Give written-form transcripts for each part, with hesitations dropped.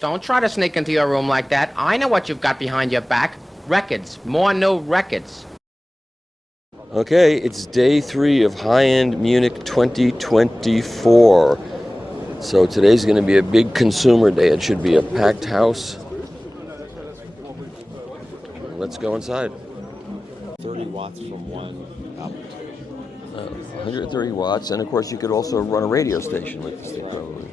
Don't try to sneak into your room like that. I know what you've got behind your back. Records. More new records. Okay, it's day 3 of high-end Munich 2024. So today's going to be a big consumer day. It should be a packed house. Let's go inside. 30 watts from one outlet. 130 watts, and of course you could also run a radio station like this thing probably.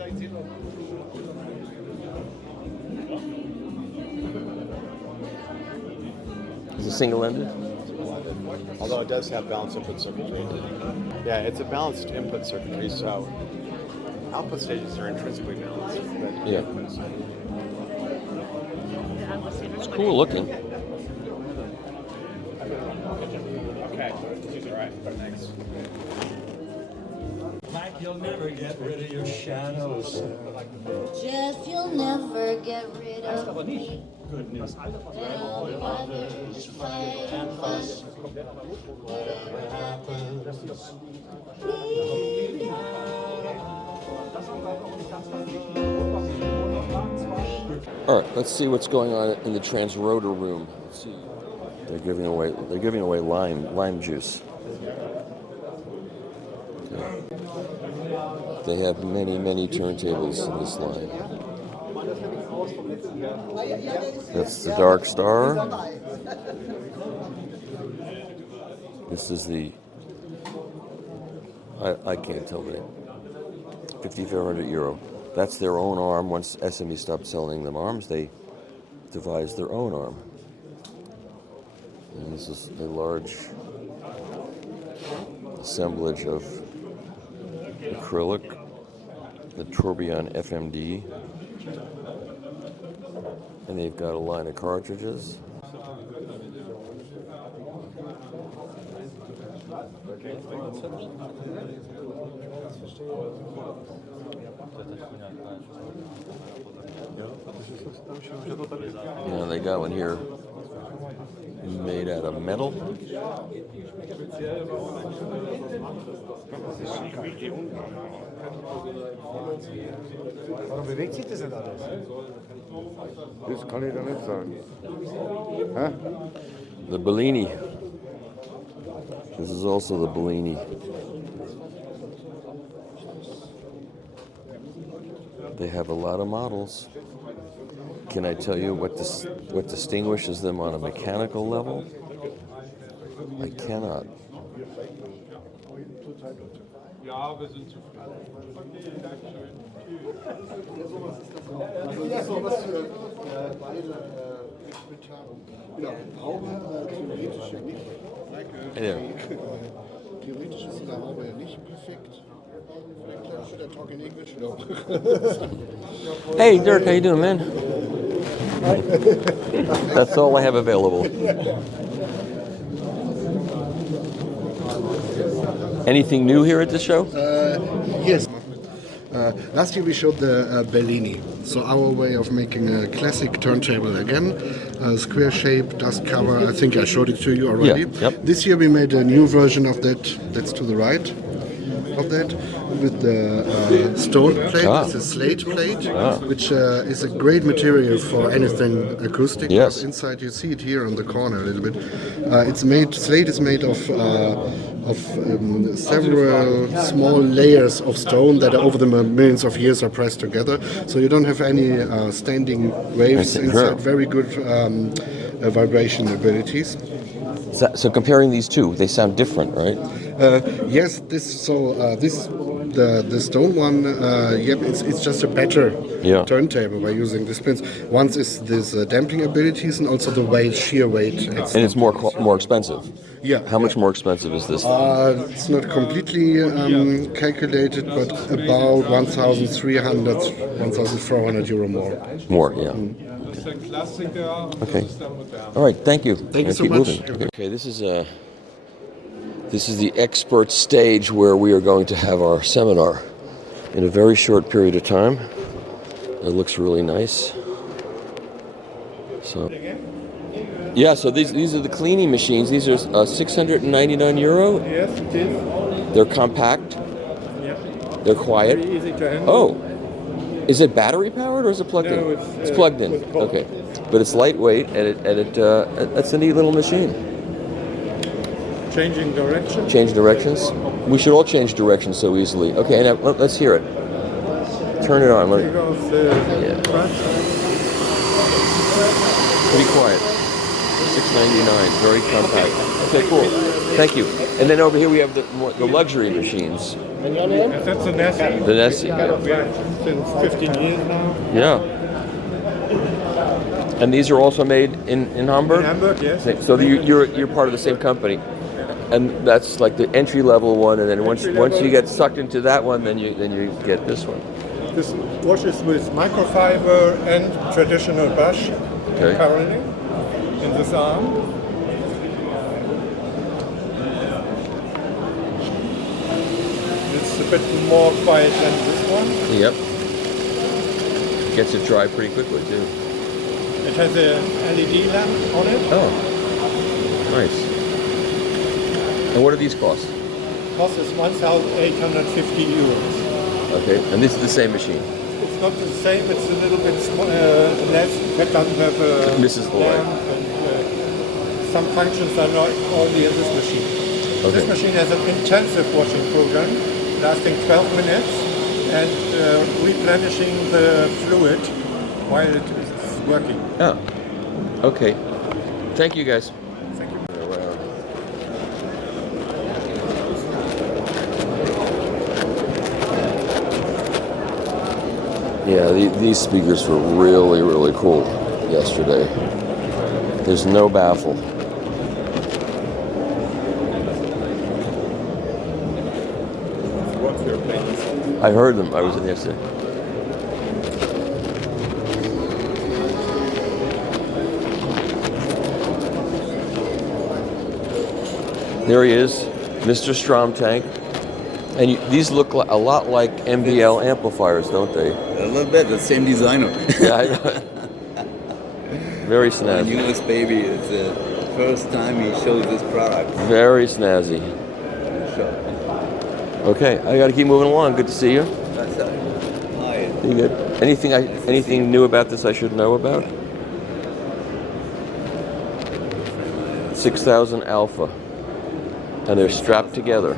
Is it single-ended? Although it does have balanced input circuitry. Yeah, it's a balanced input circuitry, so output stages are intrinsically balanced. Yeah. It's cool looking. Okay, these are right. Thanks. Like you'll never get rid of your shadows. Jeff, you'll never get rid of me. Goodness. All the others fight and fuss. Whatever happens. All right, let's see what's going on in the transrotor room. Let's see. They're giving away lime juice. Okay. They have many turntables in this line. That's the Dark Star. This is the I can't tell the name. 5,400 euro. That's their own arm. Once SME stopped selling them arms, they devised their own arm. And this is a large assemblage of acrylic, the Tourbillon FMD, and they've got a line of cartridges. Now they got one here made out of metal. Warum bewegt sich das nicht alles? Das kann ich da nicht sagen. Hä? The Bellini. This is also the Bellini. They have a lot of models. Can I tell you what distinguishes them on a mechanical level? I cannot. Ja, wir sind zufrieden. Hey there. Theoretisch ist die Haube nicht perfekt. Should I talk in English? No. Hey Dirk, how you doing, man? That's all I have available. Anything new here at the show? Yes. Last year we showed the Bellini. So our way of making a classic turntable again, square shape, dust cover. I think I showed it to you already. Yeah, yep. This year we made a new version of that. That's to the right of that, with the stone plate. It's a slate plate, which is a great material for anything acoustic. Yes. Inside you see it here on the corner a little bit. Slate is made of several small layers of stone that over the millions of years are pressed together. So you don't have any standing waves inside. Very good vibration abilities. So comparing these two, they sound different, right? Yes. The stone one. Yep. It's just a better turntable by using these pins. One is this damping abilities and also the weight, shear weight. And it's more expensive. Yeah. How much more expensive is this? It's not completely calculated, but about 1,300, 1,400 euro more. More, yeah. Okay. All right. Thank you. Thank you so much. Okay. This is the expert stage where we are going to have our seminar in a very short period of time. It looks really nice. So, yeah. So these are the cleaning machines. These are 699 euro. Yes, it is. They're compact. Yep. They're quiet. Very easy to handle. Oh. Is it battery powered or is it plugged No, in? it's, Plugged in. with both. Okay, but it's lightweight and that's a neat little machine. Changing direction. Change directions. We should all change directions so easily. Okay, now let's hear it. Turn it on. Here goes the Yeah. front. Pretty quiet. $6.99. Very compact. Okay, cool. Thank you. And then over here we have the luxury machines. That's a Nessie. The Nessie. Yeah, since 15 years now. Yeah. And these are also made in Hamburg? In Hamburg, yes. So you're part of the same company. And that's like the entry level one, and then once you get sucked into that one, then you get this one. This washes with microfiber and traditional brush Okay. currently in this arm. It's a bit more quiet than this one. Yep. Gets it dry pretty quickly too. It has a LED lamp on it. Oh. Nice. And what do these cost? Cost is 1,850 euros. Okay. And this is the same machine. It's not the same. It's a little bit less. It doesn't have a This is the lamp, light. and some functions are not only in this machine. Okay. This machine has an intensive washing program lasting 12 minutes and replenishing the fluid while it is working. Oh. Okay. Thank you guys. Thank you. Yeah, these speakers were really, really cool yesterday. There's no baffle. What's your plans? I heard them. I was in yesterday. There he is, Mr. Stromtank. And these look a lot like MBL amplifiers, don't they? A little bit, the same designer. Yeah, I know. Very The snazzy. newest baby. It's the first time he shows this product. Very snazzy. Sure. Okay, I got to keep moving along. Good to see you. That's it. Hi. You good? Anything new about this I should know about? 6000 alpha, and they're strapped together.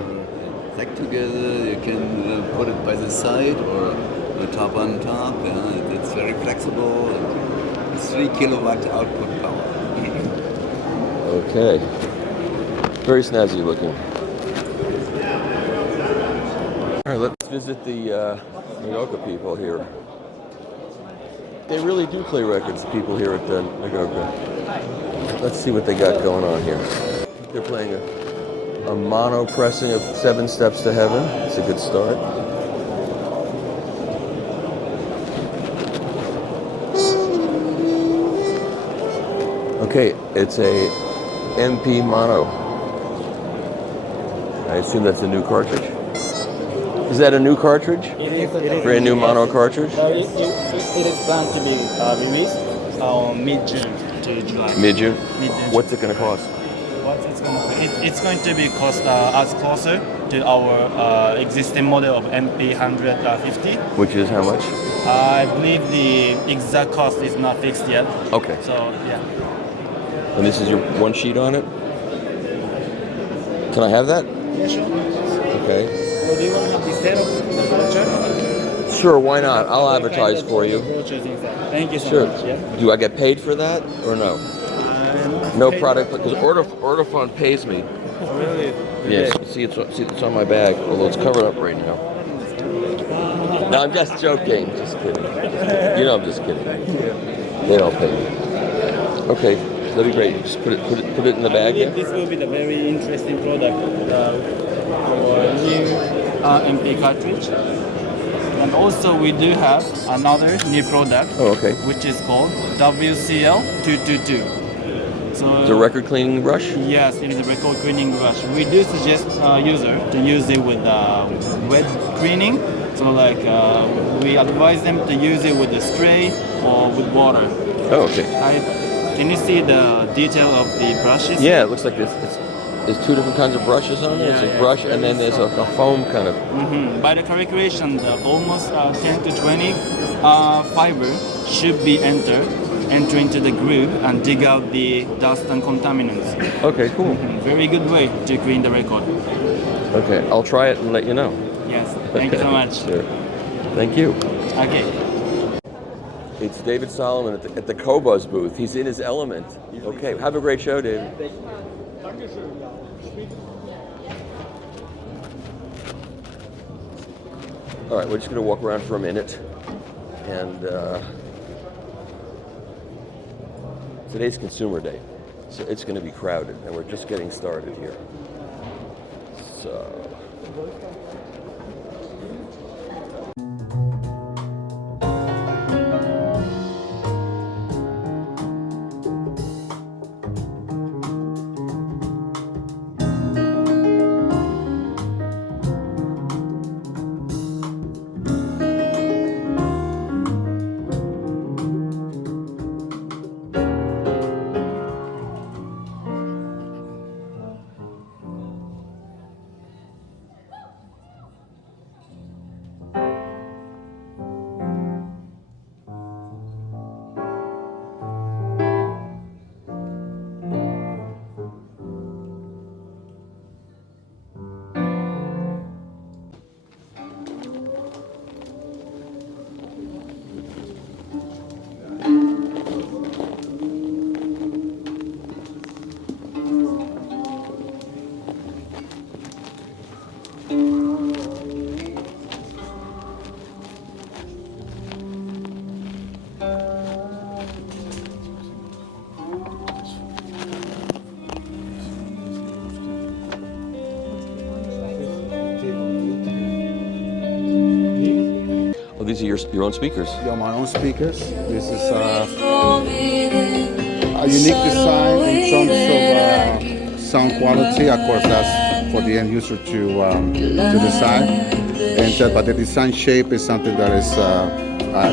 Stack together, you can put it by the side or the top on top. It's very flexible. And it's 3 kilowatt output power. Okay. Very snazzy looking. All right, let's visit the Nagoka people here. They really do play records, people here at the Nagoka. Let's see what they got going on here. They're playing a mono pressing of 7 Steps to Heaven. It's a good start. Okay, it's a MP mono. I assume that's a new cartridge. Is that a new cartridge? Brand new mono cartridge? It is planned to be released on mid-June to July. Mid-June? Mid-June. What's it going to cost? What it's going to be? It's going to be cost as closer to our existing model of MP150. Which is how much? I believe the exact cost is not fixed yet. Okay. So yeah. And this is your one sheet on it? Can I have that? Yeah, sure. Okay. So do you want me to set up the brochure? Sure, why not? I'll advertise for you. Thank you so Sure. much. Yeah. Do I get paid for that or no? No product, because Ortofon pays me. Really? Yes, see it's on my bag, although it's covered up right now. No, I'm just joking. Just kidding. You know I'm just kidding. They don't pay me. Okay, that'd be great. Just put it in the I bag. believe this will be the very interesting product. Our new MP cartridge. And also we do have another new product, Oh, okay. which is called WCL222. So It's a record cleaning brush. yes, it is a record cleaning brush. We do suggest user to use it with wet cleaning. So like we advise them to use it with a spray or with water. Oh, okay. Can you see the detail of the brushes? Yeah, it looks like this. there's two different kinds of brushes on it. Yeah, There's a yeah, brush, and then there's a foam kind of. By the calculation, the almost 10 to 20 fiber should be enter into the groove and dig out the dust and contaminants. Okay, cool. Very good way to clean the record. Okay, I'll try it and let you know. Yes, thank you so much. Sure. Thank you. Okay. It's David Solomon at the Cobuzz booth. He's in his element. Okay, have a great show, David. All right, we're just going to walk around for a minute. And today's Consumer Day, so it's going to be crowded, and we're just getting started here. So... These are your own speakers. Yeah, my own speakers. This is a unique design in terms of sound quality. Of course, that's for the end user to decide. And but the design shape is something that is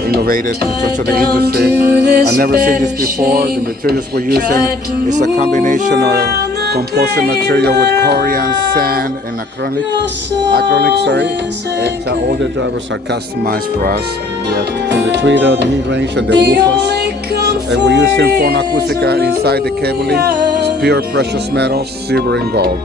innovative in terms of the industry. I've never seen this before. The materials we're using is a combination of composite material with Korean sand and acrylic. And all the drivers are customized for us. We have from the tweeter, the mid-range, and the woofers. And we're using Franc Kuzma inside the cabling. It's pure precious metals, silver and gold.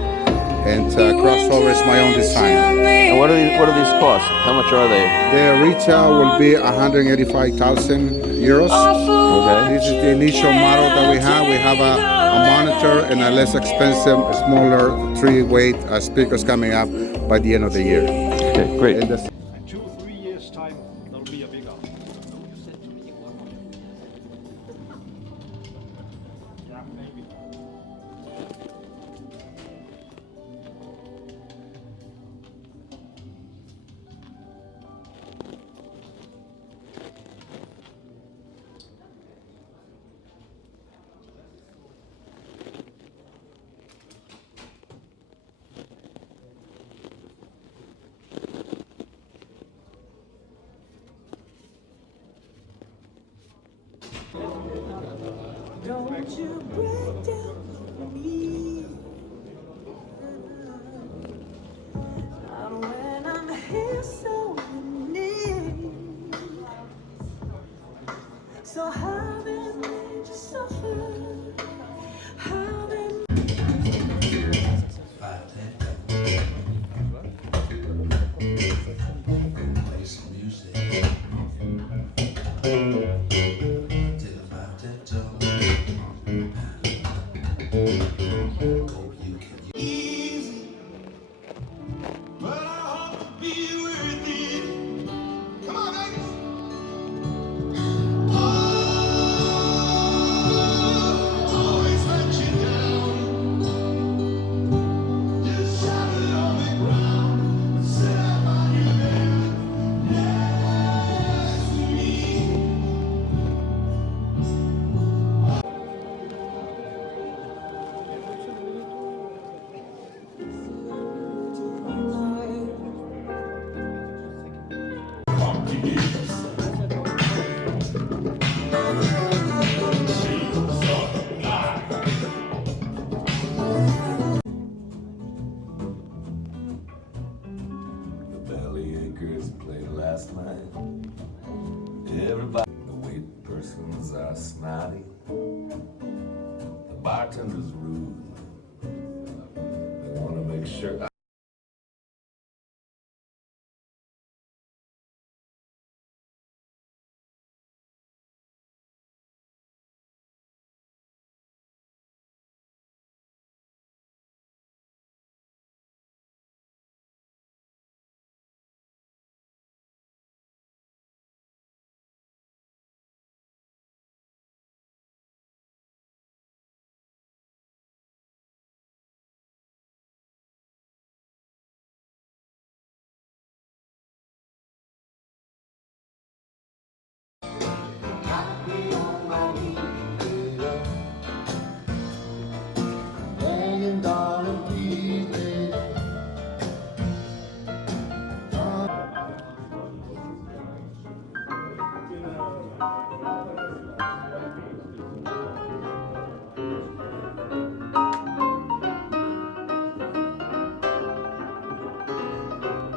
And crossover is my own design. And what do these cost? How much are they? The retail will be 185,000 euros. Okay. This is the initial model that we have. We have a monitor and a less expensive, smaller 3-weight speakers coming up by the end of the year. Okay, great. In 2 or 3 years' time, there'll be a bigger. Yeah, maybe. Don't you break down for me. And when I'm here so near. So how they made you suffer? How they play some music. Hope you can easy, but I hope to be worth it. Come on, guys. Always let you down. Waitresses are snotty. The bartender's rude. They want to make sure.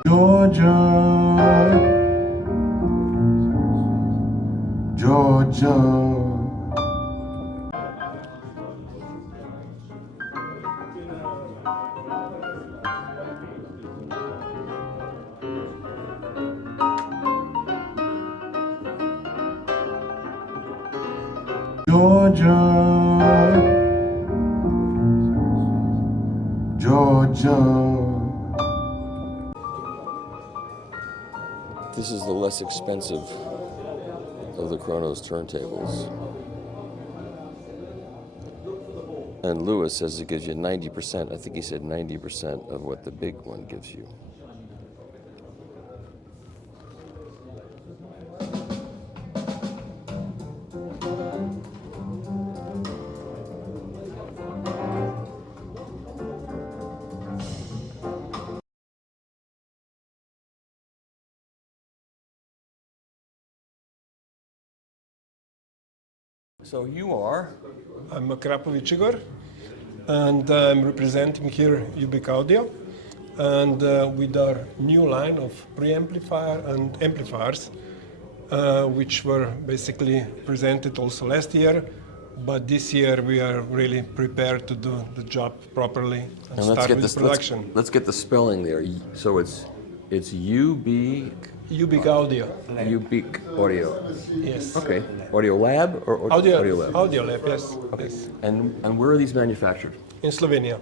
Georgia, Georgia. Georgia, Georgia. This is the less expensive of the Kronos turntables. And Lewis says it gives you 90%. I think he said 90% of what the big one gives you. So you are? I'm Krapovic Igor, and I'm representing here Ubic Audio, and with our new line of preamplifier and amplifiers, which were basically presented also last year, but this year we are really prepared to do the job properly and start with production. Let's get the spelling there. So it's Ubic Audio. Ubic Audio. Yes. Okay. Audio Lab or Audio Lab? Audio Lab, yes. Okay. Yes. And where are these manufactured? In Slovenia.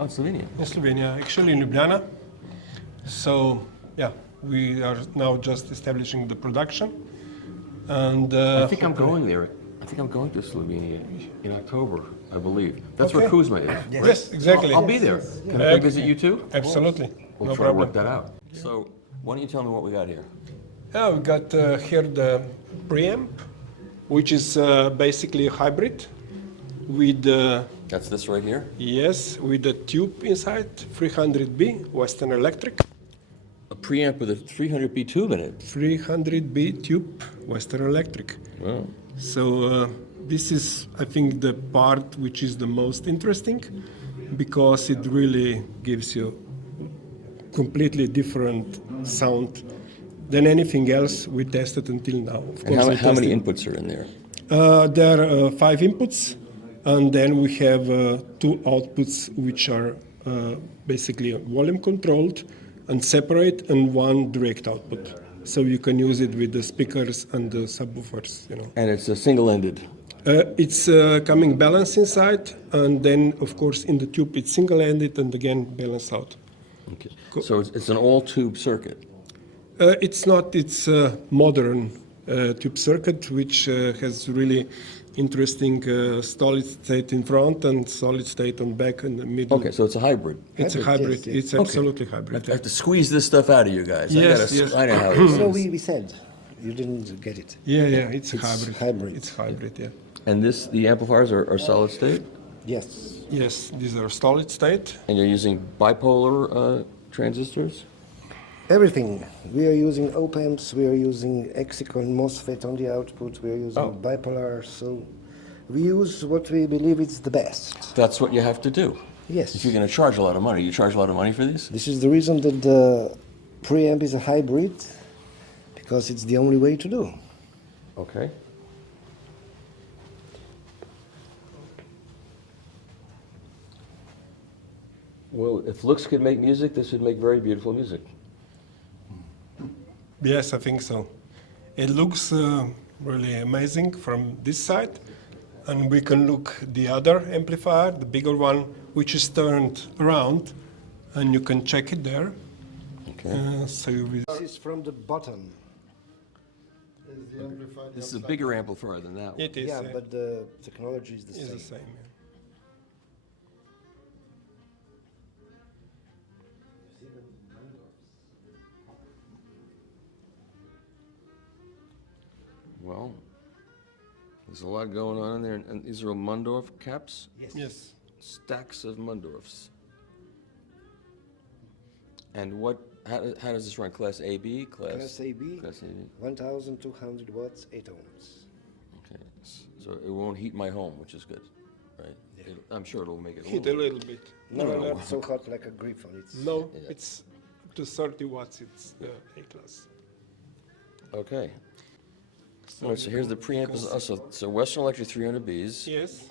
Oh, Slovenia. In Slovenia, actually in Ljubljana. So, yeah, we are now just establishing the production. And I think I'm going there. I think I'm going to Slovenia in October, I believe. That's where Kuzma is. Right? Yes, exactly. I'll be there. Can I come visit you too? Absolutely. We'll No try problem. to work that out. So, why don't you tell me what we got here? Yeah, we got here the preamp, which is basically a hybrid with that's this right here? Yes, with a tube inside, 300B, Western Electric. A preamp with a 300B tube in it? 300B tube, Western Electric. Wow. So this is, I think, the part which is the most interesting, because it really gives you completely different sound than anything else we tested until now. Of course, how many inputs are in there? There are 5 inputs, and then we have 2 outputs which are basically volume controlled and separate, and 1 direct output. So you can use it with the speakers and the subwoofers, you know. And it's a single-ended? It's coming balanced inside, and then, of course, in the tube it's single-ended and again balanced out. Okay. So it's an all-tube circuit? It's not. It's a modern tube circuit, which has really interesting solid state in front and solid state on back and the middle. Okay, so it's a hybrid. It's a hybrid. Yes. It's absolutely hybrid. I have to squeeze this stuff out of you guys. Yes, yes. I know how it is. So we said you didn't get it. Yeah, it's a hybrid. It's hybrid, yeah. And the amplifiers are solid state? Yes. Yes, these are solid state. And you're using bipolar transistors? Everything. We are using op-amps, we are using Exicon MOSFET on the output, we are using bipolar, so we use what we believe is the best. That's what you have to do. Yes. If you're going to charge a lot of money, you charge a lot of money for these? This is the reason that the preamp is a hybrid, because it's the only way to do. Okay. Well, if looks could make music, this would make very beautiful music. Yes, I think so. It looks really amazing from this side, and we can look the other amplifier, the bigger one, which is turned around, and you can check it there. Okay. This is from the bottom. This is a bigger amplifier than that one. It is. Yeah, but the technology is the It's same. the same. Yeah. Well, there's a lot going on in there, and these are Mundorf caps? Yes. Stacks of Mundorfs. And how does this run? Class AB? Class AB, Class AB. 1,200 watts, 8 ohms. Okay, so it won't heat my home, which is good, right? Yeah. I'm sure it'll make it Hit a little bit. No, not so hot like a Griffon. It's No, it's to 30 watts. It's A-class. Okay. All right, so here's the preamp. So Western Electric 300Bs. Yes.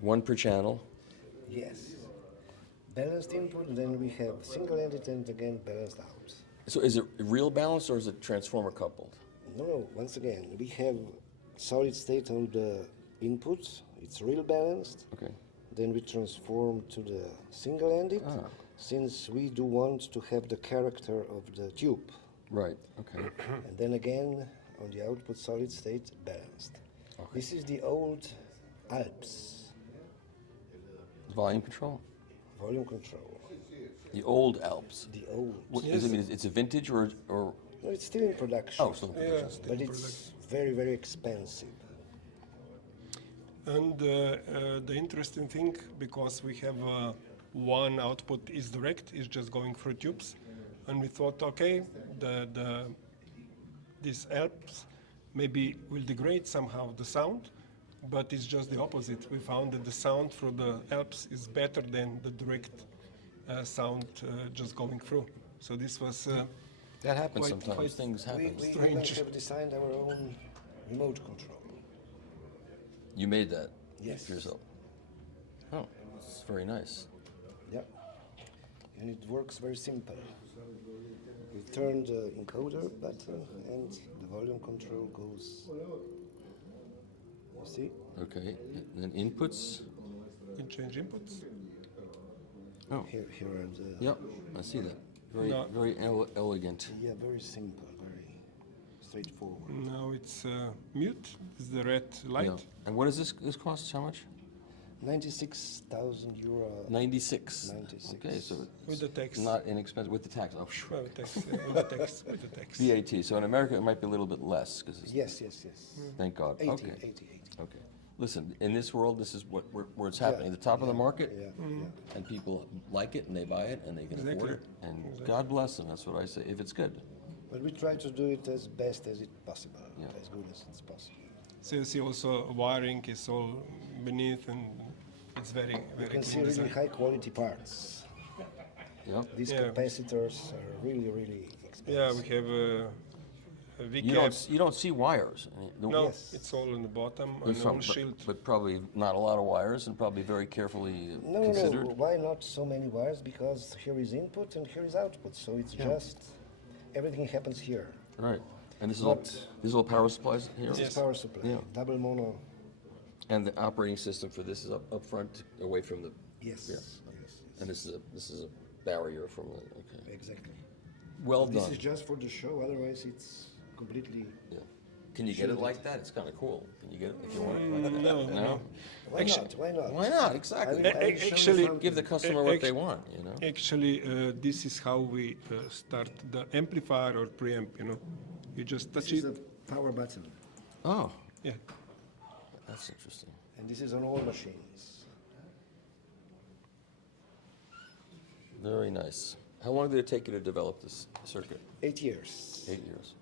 One per channel. Yes. Balanced input, then we have single-ended and again balanced out. So is it real balanced or is it transformer coupled? No, once again, we have solid state on the inputs. It's real balanced. Okay. Then we transform to the single-ended, since we do want to have the character of the tube. Right, okay. And then again, on the output solid state, balanced. Okay. This is the old Alps. Volume control? Volume control. The old Alps? The old. What does it mean? It's a vintage or? No, it's still in production. Oh, still in production. Yeah. But it's very, very expensive. And the interesting thing, because we have one output is direct, is just going through tubes, and we thought, okay, these Alps maybe will degrade somehow the sound, but it's just the opposite. We found that the sound through the Alps is better than the direct sound just going through. So this was that happens quite sometimes. Things happen. We strange. even have designed our own remote control. You made that? Yes. Yourself? Oh, it's very nice. Yep. And it works very simple. We turn the encoder button and the volume control goes. You see? Okay, and then inputs? You can change inputs. Oh. Here are the. Yep, I see that. Very, No. very elegant. Yeah, very simple, very straightforward. Now it's mute, is the red light. Yeah. And what does this cost? How much? €96,000. 96. 96. Okay, so With the tax. not inexpensive with the tax. Oh, sure. With the tax, with the tax, with the tax. VAT. So in America it might be a little bit less because. Yes. Thank God. 80, Okay. 80. Okay. Listen, in this world, this is where it's happening. The top of the market, and people like it and they buy it and they can afford it. And God bless them. That's what I say. If it's good. But we try to do it as best as it's possible, Yeah. as good as it's possible. So you see also wiring is all beneath and it's very, You very can see clean really design. high quality parts. Yeah. These Yeah. capacitors are really, really expensive. Yeah, we have a VCAP. You don't see wires. I mean, No, Yes. it's all on the bottom there's and some, on shield. but probably not a lot of wires and probably very carefully No, considered. why not so many wires? Because here is input and here is output. So it's just, everything happens here. Right. And this is all power supplies here. This is power supply, Yeah. double mono. And the operating system for this is up front, away from the. Yes. Yeah. And this is a barrier from the. Okay. Exactly. Well This done. is just for the show, otherwise it's completely. Yeah. Can you get it shielded. like that? It's kind of cool. Can you get it if you want it like that? No. Why not? Why not? Why not? Exactly. I will show you Actually, something. Give the customer what they want. You know. Actually, this is how we start the amplifier or preamp, you know. You just touch This is it. a power button, Oh, Yeah. that's interesting. and this is on all machines. Very nice. How long did it take you to develop this circuit? 8 years. 8 years.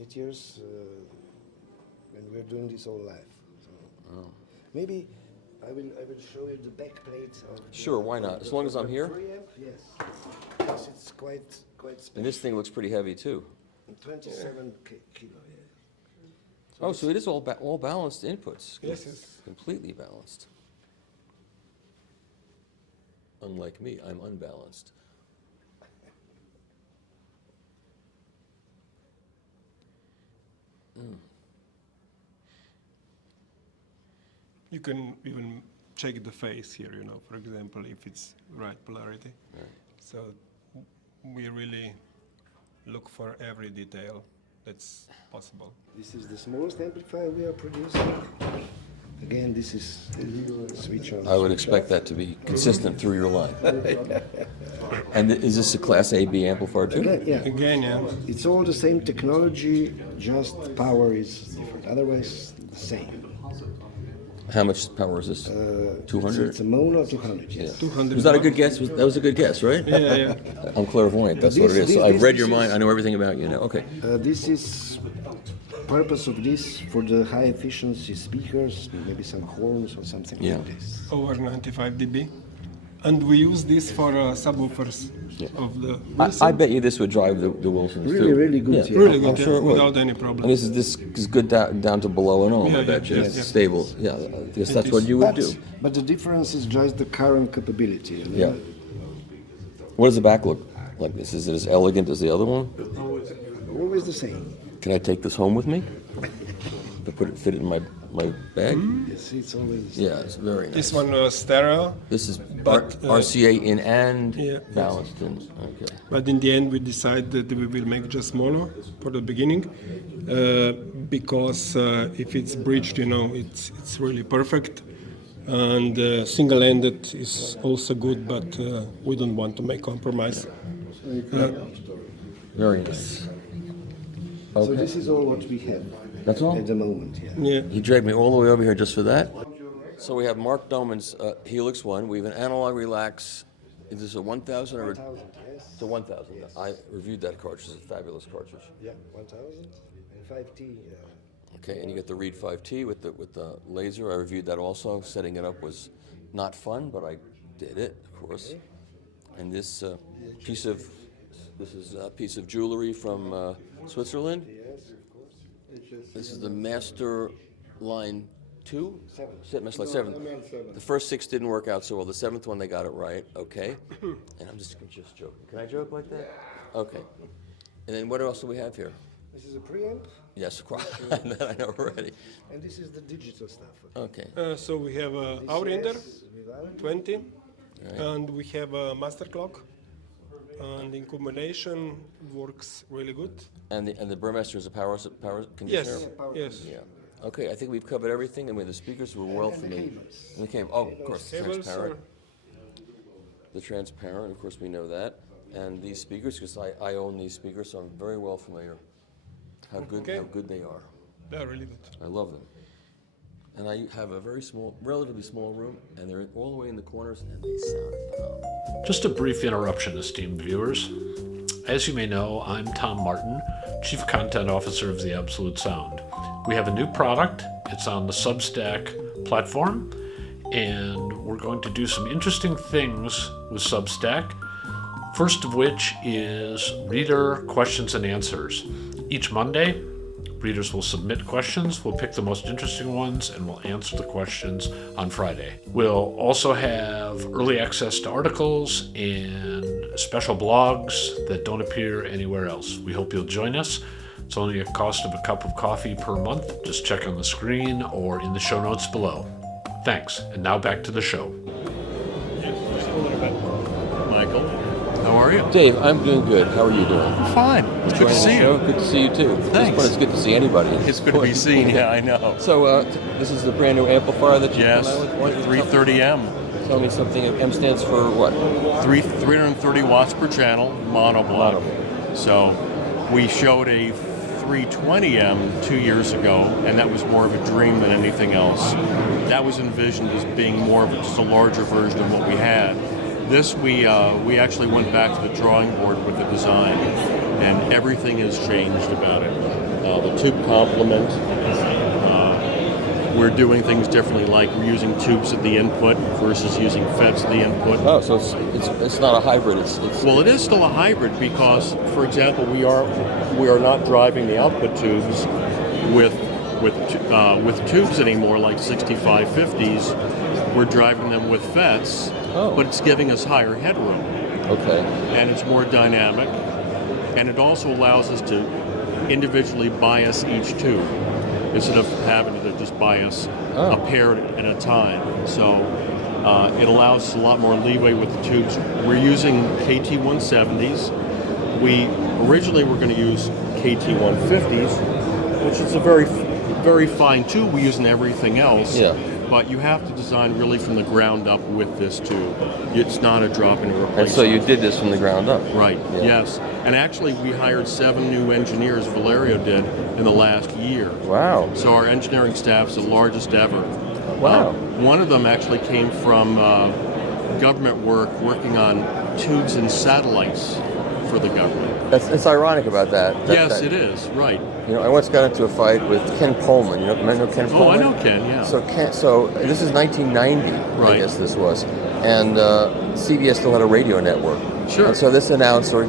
8 years, and we're doing this all live. So Oh. maybe I will show you the back plate of. Sure, why not? As long as I'm here? Preamp, yes. Because it's quite special. And this thing looks pretty heavy too. 27 kilo. Yeah. Oh, so it is all balanced inputs. Yes, yes. Completely balanced. Unlike me, I'm unbalanced. You can even check the phase here, for example, if it's right polarity. Right. So we really look for every detail that's possible. This is the smallest amplifier we are producing. Again, this is the switch on. I would expect that to be consistent through your line. And is this a Class A/B amplifier too? Again, yeah. It's all the same technology, just power is different. Otherwise, the same. How much power is this? 200? It's a mono 200, yes. 200. Was that a good guess? That was a good guess, right? Yeah. I'm clairvoyant, that's what it is. So I've read your mind, I know everything about you now. Okay. This is purpose of this for the high efficiency speakers, maybe some horns or something like this. Over 95 dB. And we use this for subwoofers of the I bet you this would drive the Wilsons Really, too. really good. Yeah. Really I'm good, sure it would. without any problem. And this is good down to below and on, I bet you. Yeah, It's yeah. stable. Yeah, I guess that's what you would do. But the difference is just the current capability. Yeah. What does the back look like this? Is it as elegant as the other one? Always the same. Can I take this home with me? Fit it in my bag? Yes, it's always the same. Yeah, it's very nice. This one was stereo. This is but, RCA in and yeah, balanced in. Okay. But in the end, we decided that we will make just mono for the beginning, because if it's bridged, it's really perfect. And single-ended is also good, but we don't want to make compromise. Very nice. So Okay. this is all what we have. That's all? At the moment, yeah. He dragged me all the way over here just for that. So we have Mark Doman's Helix 1. We have an analog relax. Is this a 1000 or 1000, yes. It's a 1000. Yes. I reviewed that cartridge. It's a fabulous cartridge. Yeah, 1000 and 5T. Okay, and you get the Reed 5T with the laser. I reviewed that also. Setting it up was not fun, but I did it, of course. And this piece of jewelry from Switzerland. Yes, of course. This is the Master Line 2? Master Line 7. No, 7. The first 6 didn't work out so well. The 7th one, they got it right. Okay. And I'm just joking. Can I joke like that? Okay. And then what else do we have here? This is a preamp. Yes, of course. That I know already. And this is the digital stuff. Okay. So we have a Outender 20, and we have a master clock. And in combination, works really good. And the Burmester is a power conditioner? Yes. Yeah. Okay, I think we've covered everything, and the speakers were well for me. And the cables. Oh, of course, transparent. The transparent, of course, we know that. And these speakers, because I own these speakers, so I'm very well familiar how good they are. They're really good. I love them. And I have a relatively small room, and they're all the way in the corners, and they sound phenomenal. Just a brief interruption, esteemed viewers. As you may know, I'm Tom Martin, Chief Content Officer of The Absolute Sound. We have a new product. It's on the Substack platform, and we're going to do some interesting things with Substack. First of which is reader questions and answers. Each Monday, readers will submit questions. We'll pick the most interesting ones and we'll answer the questions on Friday. We'll also have early access to articles and special blogs that don't appear anywhere else. We hope you'll join us. It's only a cost of a cup of coffee per month. Just check on the screen or in the show notes below. Thanks. And now back to the show. Michael, how are you? Dave, I'm doing good. How are you doing? Fine. It's good to see you. Good to see you too. Thanks. It's good to see anybody. It's good to be seen. Yeah, I know. So this is the brand new amplifier that you Yes, came out with? 330M. Tell me something. M stands for what? 330 watts per channel, monoblock. So we showed a 320M 2 years ago, and that was more of a dream than anything else. That was envisioned as being more of just a larger version of what we had. This, we actually went back to the drawing board with the design, and everything has changed about it. The tube complement, we're doing things differently, like we're using tubes at the input versus using FETs at the input. Oh, so it's not a hybrid. Well, it is still a hybrid because, for example, we are not driving the output tubes with with tubes anymore, like 6550s. We're driving them with FETs, but it's giving us higher headroom. Okay. And it's more dynamic, and it also allows us to individually bias each tube instead of having to just bias a pair at a time. So it allows us a lot more leeway with the tubes. We're using KT170s. We originally were going to use KT150s, which is a very fine tube we use in everything else. Yeah. But you have to design really from the ground up with this tube. It's not a drop-in replacement. And so you did this from the ground up? Right, yes. And actually we hired 7 new engineers, Valerio did, in the last year. Wow. So our engineering staff is the largest ever. Wow. One of them actually came from government work, working on tubes and satellites for the government. It's ironic about that. Yes, it is, right. You know, I once got into a fight with Ken Pullman. You know Ken Pullman? Oh, I know Ken, yeah. So this is 1990, right. I guess this was. And CBS still had a radio network. Sure. And so this announcer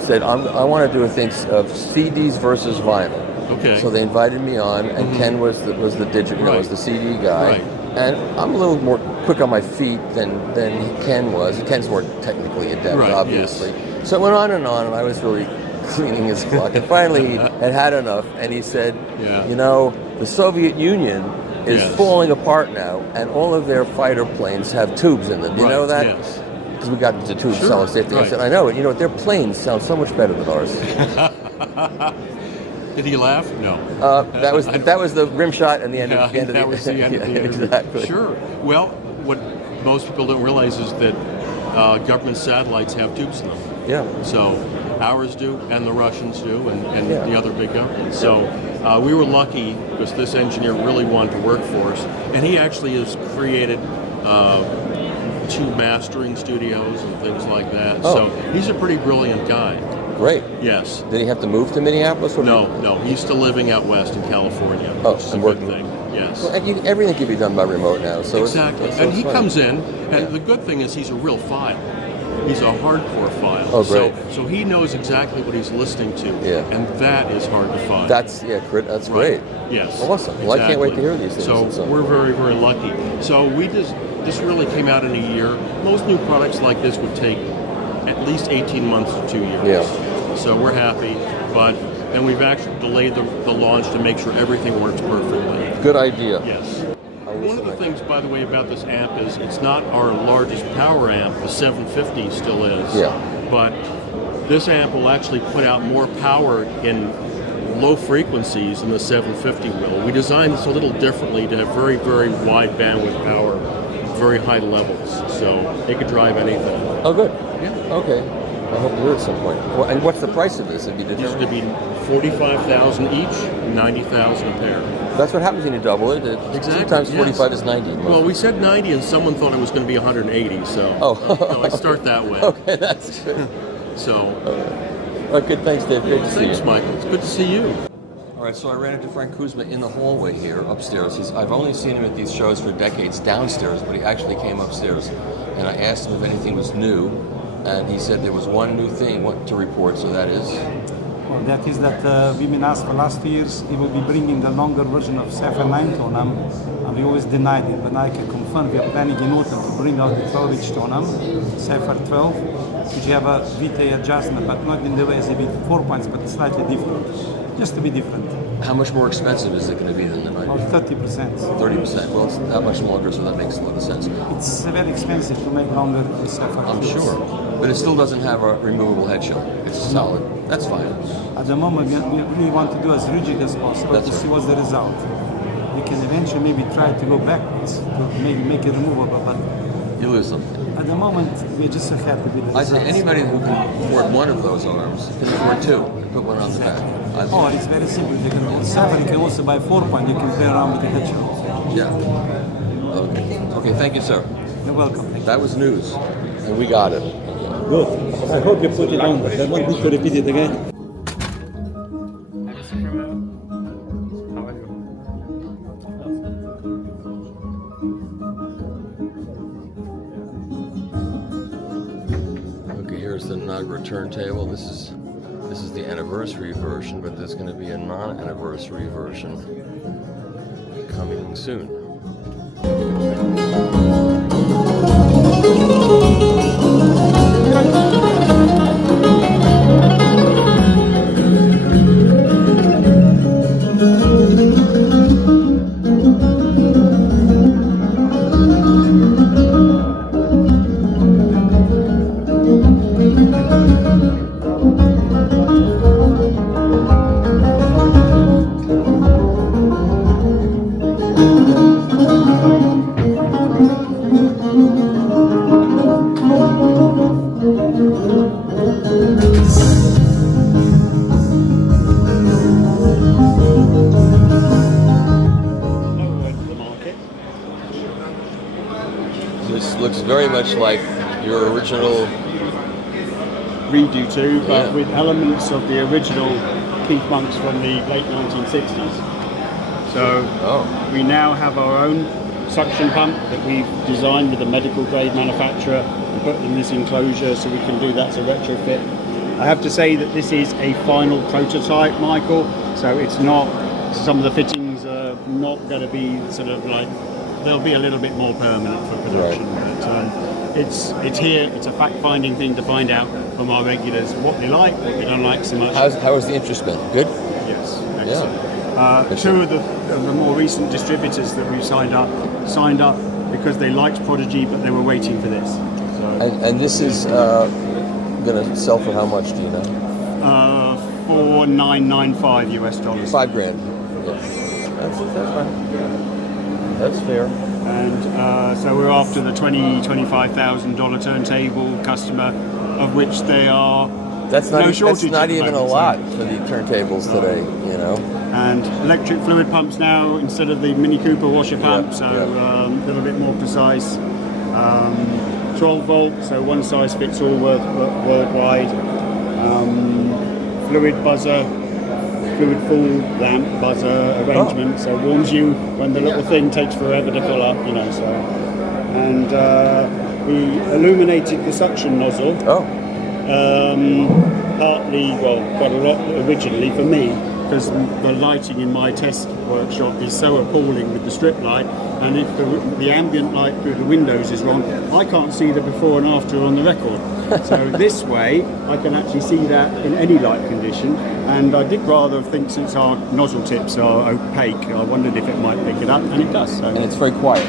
said, I want to do a thing of CDs versus vinyl. Okay. So they invited me on, and Ken was the digital, was the CD guy. Right. And I'm a little more quick on my feet than Ken was. Ken's more technically adept, obviously. Yes. So it went on, and I was really cleaning his clock. And finally, he had enough, and he said, you know, the Soviet Union is falling apart now, and all of their fighter planes have tubes in them. You know that? Yes. Because we got into tubes solid safety. I said, I know it. You know what? Their planes sound so much better than ours. Did he laugh? No. That was the rim shot and the end of the end that was the end of the interview. Exactly. Sure. Well, what most people don't realize is that government satellites have tubes in them. Yeah. So ours do, and the Russians do, and the other big governments. So we were lucky because this engineer really wanted to work for us, and he actually has created 2 mastering studios and things like that. So he's a pretty brilliant guy. Great. Yes. Did he have to move to Minneapolis? No. He's still living out west in California. Oh, which is a good thing. Yes. Well, everything can be done by remote now. So exactly. It's and he funny. comes in, and the good thing is he's a real file. He's a hardcore file. Oh, great. So he knows exactly what he's listening to. Yeah. And that is hard to find. That's great. Yes. Awesome. Well, I can't wait to hear these things. So we're very, very lucky. So we this really came out in a year. Most new products like this would take at least 18 months to 2 years. Yeah. So we're happy, but then we've actually delayed the launch to make sure everything works perfectly. Good idea. Yes. One of the things, by the way, about this amp is it's not our largest power amp. The 750 still is. Yeah. But this amp will actually put out more power in low frequencies than the 750 will. We designed this a little differently to have very, very wide bandwidth power, very high levels. So it could drive anything. Oh, good. Yeah. Okay. I hope to hear at some point. Well, and what's the price of this? These are going to be $45,000 each, $90,000 a pair. That's what happens when you double it. Exactly. 2 times 45 is 90. Well, we said 90, and someone thought it was going to be 180. So I start that way. Okay, that's true. So. Okay, thanks, Dave. Great to see you. Thanks, Michael. It's good to see you. All right, so I ran into Franc Kuzma in the hallway here, upstairs. I've only seen him at these shows for decades downstairs, but he actually came upstairs. And I asked him if anything was new, and he said there was one new thing to report, so that is? Well, that is that we've been asked for last 2 years he will be bringing the longer version of Safir 9 tonam, and we always denied it, but now I can confirm we are planning in autumn to bring out the 12-inch tonam, Safir 12, which have a VTA adjustment, but not in the way as a bit 4 points, but slightly different, just to be different. How much more expensive is it going to be than the 90? About 30%. 30%. Well, it's that much longer, so that makes a lot of sense. It's very expensive to make longer the Safir. I'm sure. But it still doesn't have a removable head shield. It's solid. That's fine. At the moment, we really want to do as rigid as possible to see what's the result. We can eventually maybe try to go backwards to maybe make it removable, but you lose them. At the moment, we're just so happy with the I say results. anybody who can afford one of those arms can afford 2 and put one on the back. Oh, it's very simple. You can Safir, you can also buy 4 point. You can play around with the head shield. Yeah. Okay, thank you, sir. You're welcome. That was news, and we got it. Good. I hope you put it on, but I want me to repeat it again. Okay, here's the Nagra turntable. This is is the anniversary version, but there's going to be a non-anniversary version coming soon. This looks very much like your original redo too, but with elements of the original Keith Monks from the late 1960s. So we now have our own suction pump that we've designed with a medical grade manufacturer and put in this enclosure so we can do that as a retrofit. I have to say that this is a final prototype, Michael, so it's not, some of the fittings are not going to be sort of like, they'll be a little bit more permanent for production. Right. But it's here, it's a fact-finding thing to find out from our regulars what they like, what they don't like so much. How has the interest been? Good? Yes, excellent. Two of the more recent distributors that we've signed up because they liked Prodigy, but they were waiting for this. So. And this is going to sell for how much, do you know? $4,995 US. $5,000. Yes. That's fine. That's fair. And so we're after the $25,000 turntable customer, of which they are that's not, no shortage. That's not even moment, a lot for the turntables today, you know. And electric fluid pumps now instead of the Mini Cooper washer pump, so a little bit more precise. 12 volt, so one size fits all worldwide. Fluid buzzer, fluid full lamp buzzer arrangement, so warms you when the little thing takes forever to fill up, you know. So, and we illuminated the suction nozzle. Partly, well, quite a lot originally for me, because the lighting in my test workshop is so appalling with the strip light, and if the ambient light through the windows is wrong, I can't see the before and after on the record. So this way, I can actually see that in any light condition, and I did rather think, since our nozzle tips are opaque, I wondered if it might pick it up, and it does. So. And it's very quiet.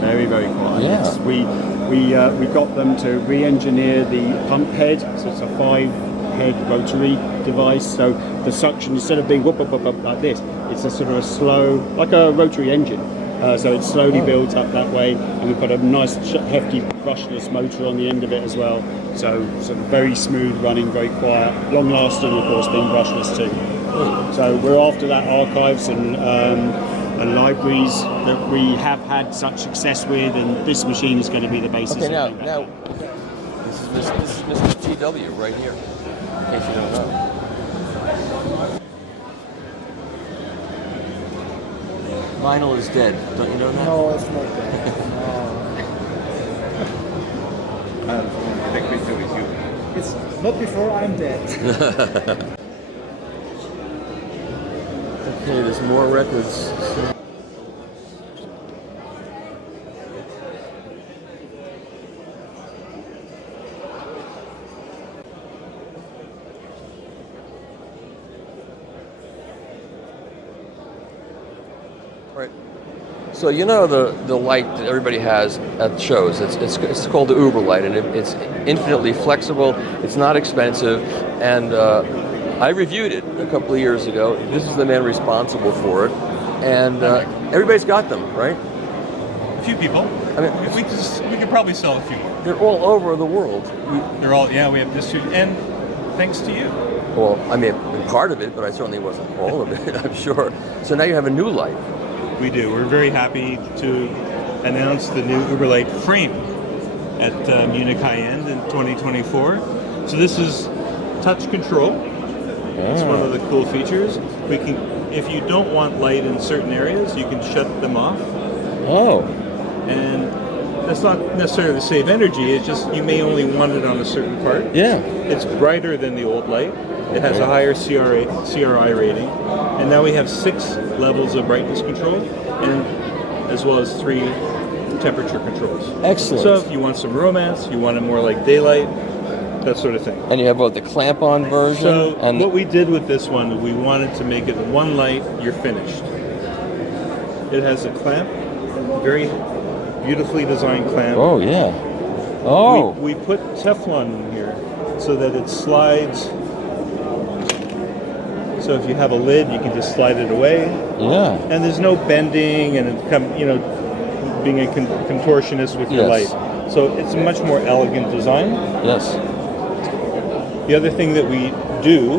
Very, very quiet. Yeah. Yes. We got them to re-engineer the pump head, so it's a 5-head rotary device. So the suction, instead of being whoop up like this, it's a sort of a slow, like a rotary engine. So it slowly builds up that way, and we put a nice hefty brushless motor on the end of it as well. So sort of very smooth running, very quiet, long lasting, of course, being brushless too. So we're after that archives and libraries that we have had such success with, and this machine is going to be the basis. Okay, now this is Mr. TW right here, in case you don't know. Vinyl is dead. Don't you know that? No, it's not dead. I'll take a picture with you. It's not before I'm dead. Okay, there's more records. Right. So you know the light that everybody has at shows. It's called the Uber light, and it's infinitely flexible. It's not expensive, and I reviewed it a couple of years ago. This is the man responsible for it, and everybody's got them, right? A few people. I mean, we could probably sell a few more. They're all over the world. They're all, yeah. We have distributed, and thanks to you. Well, I mean, part of it, but I certainly wasn't all of it. I'm sure. So now you have a new light. We do. We're very happy to announce the new Uberlight frame at Munich High End in 2024. So this is touch control. It's one of the cool features. We can, if you don't want light in certain areas, you can shut them off. Oh. And that's not necessarily to save energy. It's just you may only want it on a certain part. Yeah. It's brighter than the old light. It has a higher CRI rating, and now we have 6 levels of brightness control, and as well as 3 temperature controls. Excellent. So if you want some romance, you want it more like daylight, that sort of thing. And you have both the clamp-on version. So and what we did with this one, we wanted to make it one light, you're finished. It has a clamp, very beautifully designed clamp. Oh yeah. Oh. We put Teflon in here so that it slides. So if you have a lid, you can just slide it away. Yeah. And there's no bending and being a contortionist with your Yes. light. So it's a much more elegant design. Yes. The other thing that we do,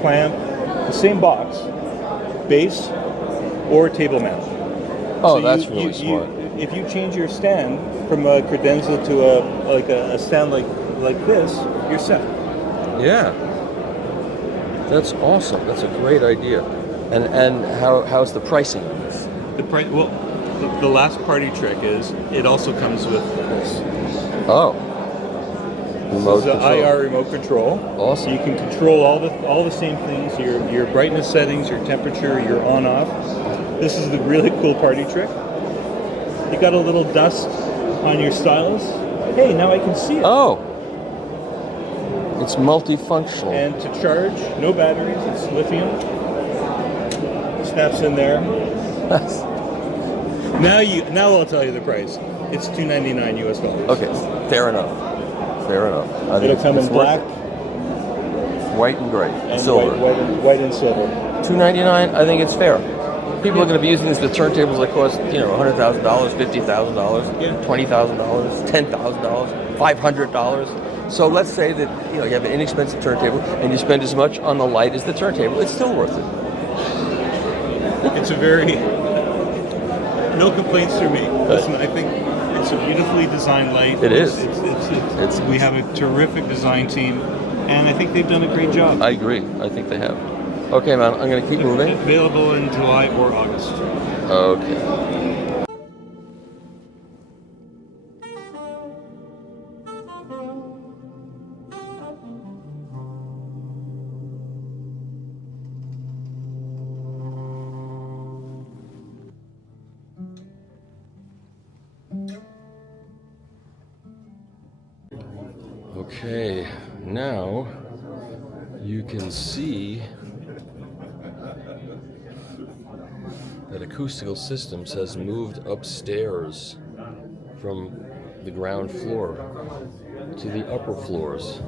clamp the same box, base or table mount. Oh, So that's really smart. If you change your stand from a credenza to a stand like this, you're set. Yeah. That's awesome. That's a great idea. And how's the pricing on this? The price. Well, the last party trick is it also comes with this. Oh. Remote This is control. an IR remote control. Awesome. You can control all the same things: your brightness settings, your temperature, your on/off. This is the really cool party trick. You got a little dust on your stylus. Hey, now I can see it. Oh. It's multifunctional. And to charge, no batteries. It's lithium. Snaps in there. Now I'll tell you the price. It's $299 US. Okay, fair enough. Fair enough. I think It'll come in it's black, white and gray, and silver. white and silver. $299. I think it's fair. People are going to be using these. The turntables that cost $100,000, $50,000, $20,000, $10,000, $500. So let's say that you have an inexpensive turntable and you spend as much on the light as the turntable. It's still worth it. It's a very no complaints from me. Listen, I think it's a beautifully designed light. It is. We have a terrific design team, and I think they've done a great job. I agree. I think they have. Okay, man. I'm going to keep moving. Available in July or August. Okay. Okay, now you can see that Acoustical Systems has moved upstairs from the ground floor to the upper floors.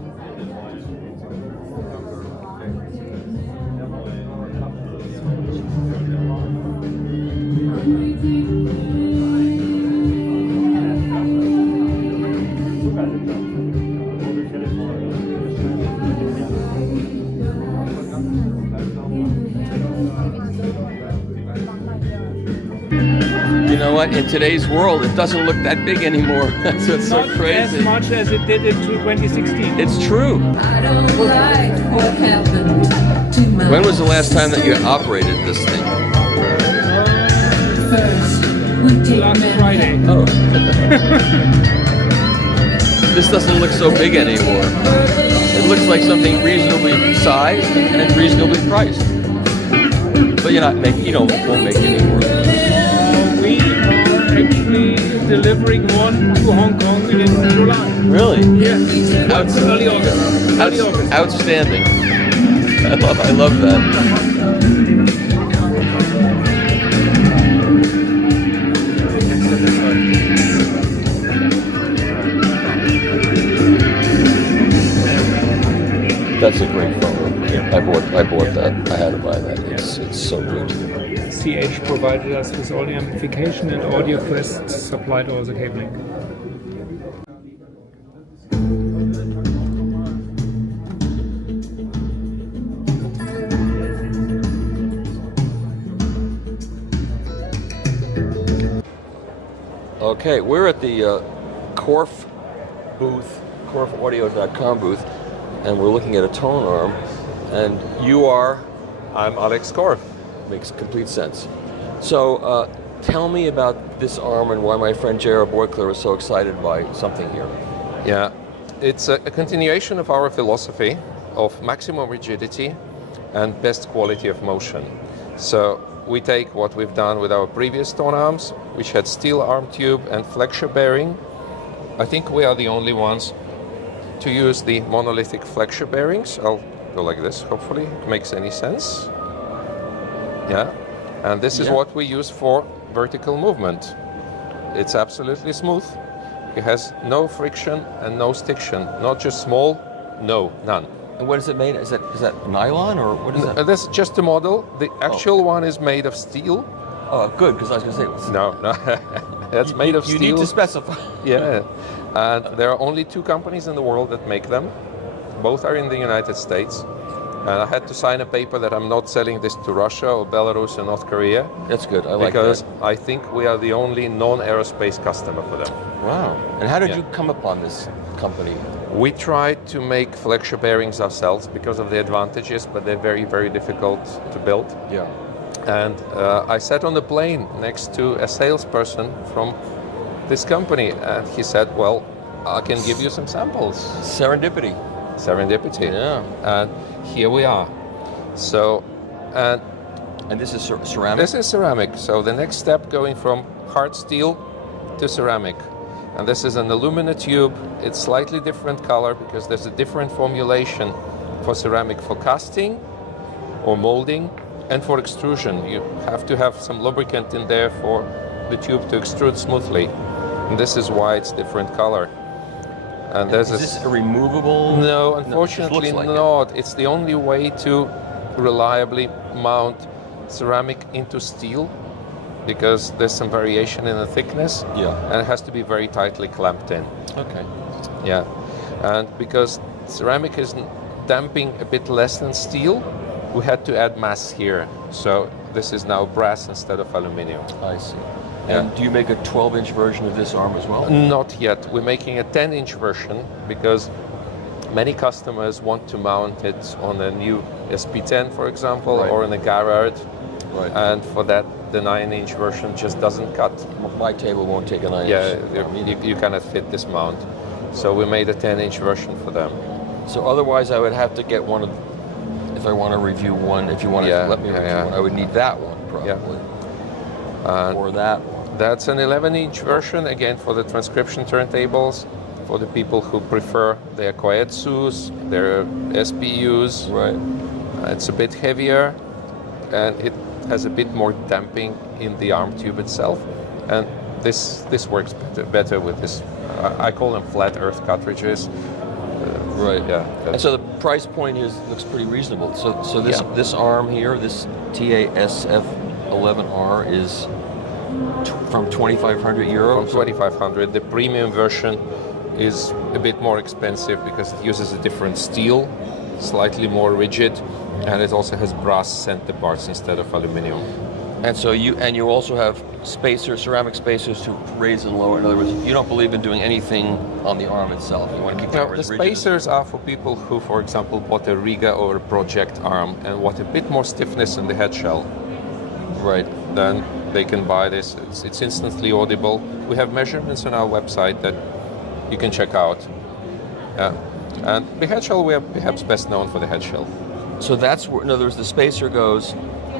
You know what? In today's world, it doesn't look that big anymore. That's what's so crazy. As much as it did in 2016. It's true. I don't like what happened to my When was the last time that you operated this thing? first? We take Last Friday. Oh. This doesn't look so big anymore. It looks like something reasonably sized and reasonably priced. But you're not making, won't make any more. We are actually delivering one to Hong Kong in July. Really? Yeah. Early August. Early August. Outstanding. I love that. That's a great phone. Yeah. I bought that. I had to buy that. It's so good. CH provided us with all the amplification, and Audio Quest supplied all the cabling. Okay, we're at the Korf booth, KorfAudio.com booth, and we're looking at a tone arm. And I'm Alex Korf. Makes complete sense. So tell me about this arm and why my friend J.R. Boykler is so excited by something here. Yeah, it's a continuation of our philosophy of maximum rigidity and best quality of motion. So we take what we've done with our previous stone arms, which had steel arm tube and flexure bearing. I think we are the only ones to use the monolithic flexure bearings. I'll go like this, hopefully it makes any sense. Yeah, and this is what we use for vertical movement. It's absolutely smooth. It has no friction and no stiction, not just small, no, none. And what is it made? Is that nylon or what is that? That's just a model. The actual one is made of steel. Oh, good, because I was going to say... No, that's made of steel. You need to specify. Yeah, and there are only 2 companies in the world that make them. Both are in the United States. And I had to sign a paper that I'm not selling this to Russia or Belarus or North Korea. That's good, I like that. Because I think we are the only non-aerospace customer for them. Wow. And how did you come upon this company? We tried to make flexure bearings ourselves because of the advantages, but they're very, very difficult to build. Yeah. And I sat on the plane next to a salesperson from this company, and he said, well, I can give you some samples. Serendipity. Serendipity. Yeah. And here we are. So, and this is ceramic? This is ceramic. So the next step going from hard steel to ceramic. And this is an alumina tube. It's slightly different color because there's a different formulation for ceramic for casting or molding and for extrusion. You have to have some lubricant in there for the tube to extrude smoothly. And this is why it's different color. And is this a removable? No, unfortunately not. It. It's the only way to reliably mount ceramic into steel because there's some variation in the thickness. Yeah. And it has to be very tightly clamped in. Okay. Yeah. And because ceramic is damping a bit less than steel, we had to add mass here. So this is now brass instead of aluminum. I see. And do you make a 12-inch version of this arm as well? Not yet. We're making a 10-inch version because many customers want to mount it on a new SP10, for example, or in a Garrard. Right. And for that, the 9-inch version just doesn't cut. My table won't take a 9-inch. Yeah, you cannot fit this mount. So we made a 10-inch version for them. So otherwise, I would have to get one of, if I want to review one, if you want to let me review one, I would need that one probably. Or that one. That's an 11-inch version, again for the transcription turntables, for the people who prefer their Koetsus, their SPUs. Right. It's a bit heavier, and it has a bit more damping in the arm tube itself. And this works better with this. I call them flat earth cartridges. Right. Yeah. And so the price point looks pretty reasonable. So this arm here, this TASF 11R is from 2,500 euros? From 2,500. The premium version is a bit more expensive because it uses a different steel, slightly more rigid, and it also has brass center parts instead of aluminum. And so you also have spacers, ceramic spacers to raise and lower. In other words, you don't believe in doing anything on the arm itself. You want to keep the arm as rigid. The spacers are for people who, for example, bought a Riga or a Project arm and want a bit more stiffness in the head shell. Right. Then they can buy this. It's instantly audible. We have measurements on our website that you can check out. And the head shell, we are perhaps best known for the head shell. So that's where, in other words, the spacer goes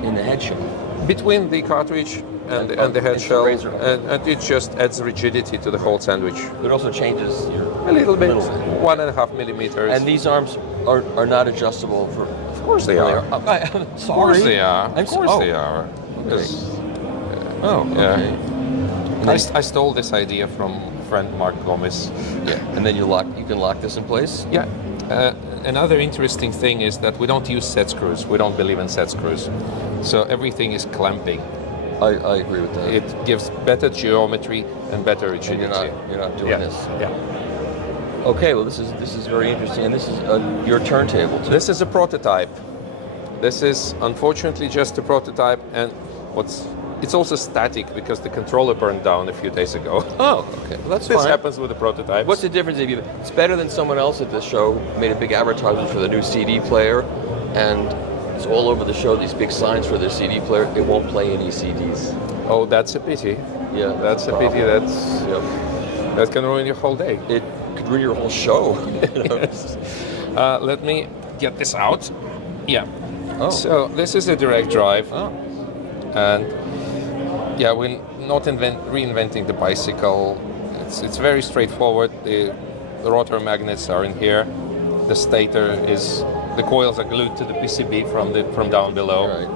in the head shell? Between the cartridge and the head shell, and it just adds rigidity to the whole sandwich. It also changes a little bit, 1.5 millimeters. And these arms are not adjustable for... Of course they are. Of course they are. Of course they are. Because, okay. I stole this idea from friend Mark Gomez. Yeah. And then you can lock this in place? Yeah. Another interesting thing is that we don't use set screws. We don't believe in set screws. So everything is clamping. I agree with that. It gives better geometry and better rigidity. And you're not doing this. Yeah. Okay, well this is very interesting, and this is your turntable too. This is a prototype. This is unfortunately just a prototype, and it's also static because the controller burned down a few days ago. Oh, okay. Well, that's this fine. happens with the prototypes. What's the difference if it's better than someone else at this show made a big advertisement for the new CD player, and it's all over the show, these big signs for their CD player. It won't play any CDs. Oh, that's a pity. Yeah, that's a pity. That can ruin your whole day. It could ruin your whole show. Yes. Let me get this out. Yeah. Oh. So this is a direct drive. Oh. And yeah, we're not reinventing the bicycle. It's very straightforward. The rotor magnets are in here. The stator is, the coils are glued to the PCB from down below. Right.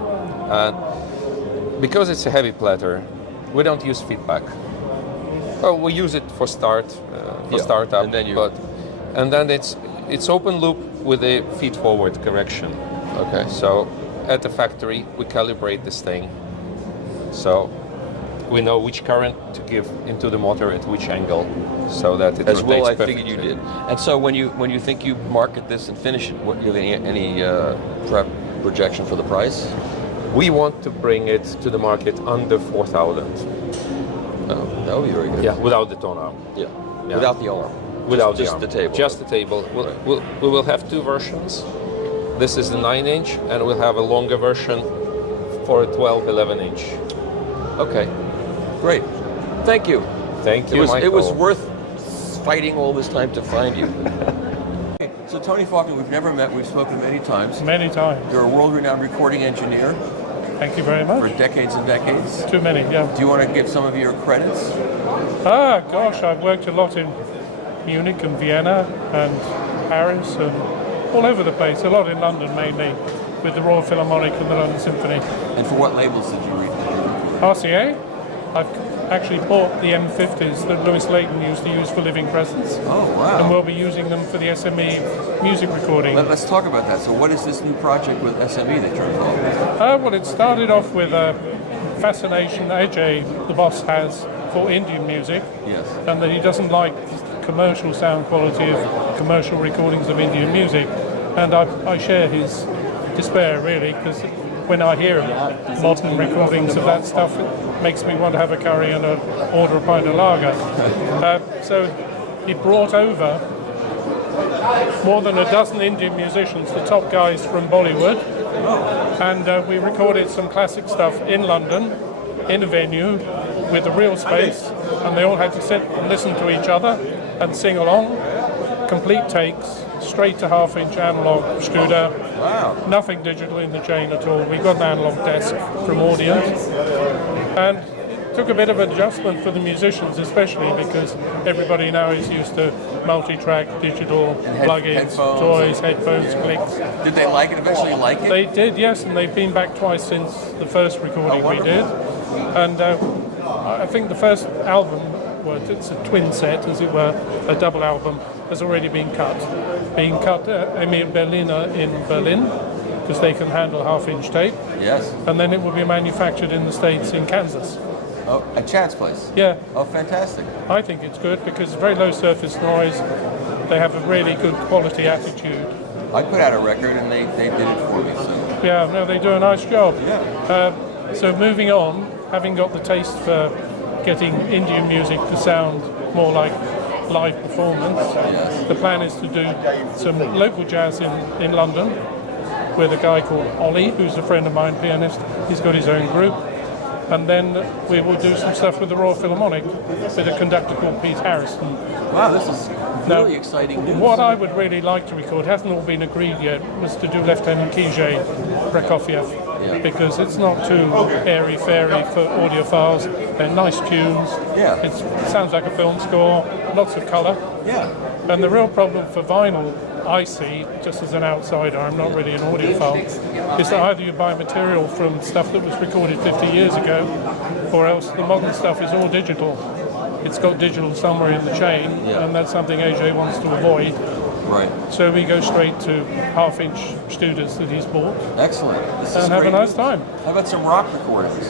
And because it's a heavy platter, we don't use feedback. Well, we use it for startup, and then it's open loop with a feed forward correction. Okay. So at the factory we calibrate this thing, so we know which current to give into the motor at which angle, so that it as well. I perfectly. figured you did. And so when you think you market this and finish it, what, you have any projection for the price? We want to bring it to the market under 4,000. Oh, that would be very good. Yeah, without the tone arm. Yeah. Without the arm. Without just the the table. Just the table. We will have two versions. This is the 9-inch, and we'll have a longer version for a 12, 11-inch. Okay. Great. Thank you. Thank you, It was Michael. worth fighting all this time to find you. So Tony Faulkner, we've never met. We've spoken many times. Many times. You're a world-renowned recording engineer. Thank you very much. For decades and decades. Too many, yeah. Do you want to give some of your credits? Ah, gosh, I've worked a lot in Munich and Vienna and Paris and all over the place. A lot in London mainly, with the Royal Philharmonic and the London Symphony. And for what labels did you read? RCA. I've actually bought the M50s that Louis Layton used to use for Living Presence. Oh, wow. And we'll be using them for the SME music recording. Let's talk about that. So what is this new project with SME that you're involved with? Well, it started off with a fascination AJ, the boss, has for Indian music. Yes. And that he doesn't like commercial sound quality of commercial recordings of Indian music. And I share his despair, really, because when I hear modern recordings of that stuff, it makes me want to have a curry and order a pint of lager. So he brought over more than a dozen Indian musicians, the top guys from Bollywood, and we recorded some classic stuff in London, in a venue, with a real space, and they all had to sit and listen to each other and sing along. Complete takes, straight to half-inch analog studio. Wow. Nothing digital in the chain at all. We got an analog desk from Audience, and took a bit of adjustment for the musicians, especially because everybody now is used to multi-track, digital, plugins, toys, headphones, clicks. Did they like it? Eventually like it? They did, yes, and they've been back twice since the first recording we did. And I think the first album, well, it's a twin set, as it were, a double album, has already been cut. Being cut at Emir Berliner in Berlin, because they can handle half-inch tape. Yes. And then it will be manufactured in the States in Kansas. Oh, at Chad's place? Yeah. Oh, fantastic. I think it's good because very low surface noise. They have a really good quality attitude. I put out a record and they did it for me. So. Yeah, no, they do a nice job. Yeah. So moving on, having got the taste for getting Indian music to sound more like live performance, the plan is to do some local jazz in London with a guy called Ollie, who's a friend of mine, pianist. He's got his own group. And then we will do some stuff with the Royal Philharmonic with a conductor called Pete Harrison. Wow, this is really exciting news. What I would really like to record, hasn't all been agreed yet, was to do Lieutenant Kijay Prokofiev, because it's not too airy-fairy for audiophiles. They're nice tunes. Yeah. It sounds like a film score, lots of colour. Yeah. And the real problem for vinyl, I see, just as an outsider, I'm not really an audiophile, is that either you buy material from stuff that was recorded 50 years ago, or else the modern stuff is all digital. It's got digital somewhere in the chain, and that's something AJ wants to avoid. Right. So we go straight to half-inch studios that he's bought. Excellent. This is and have a great nice news. time. How about some rock recordings?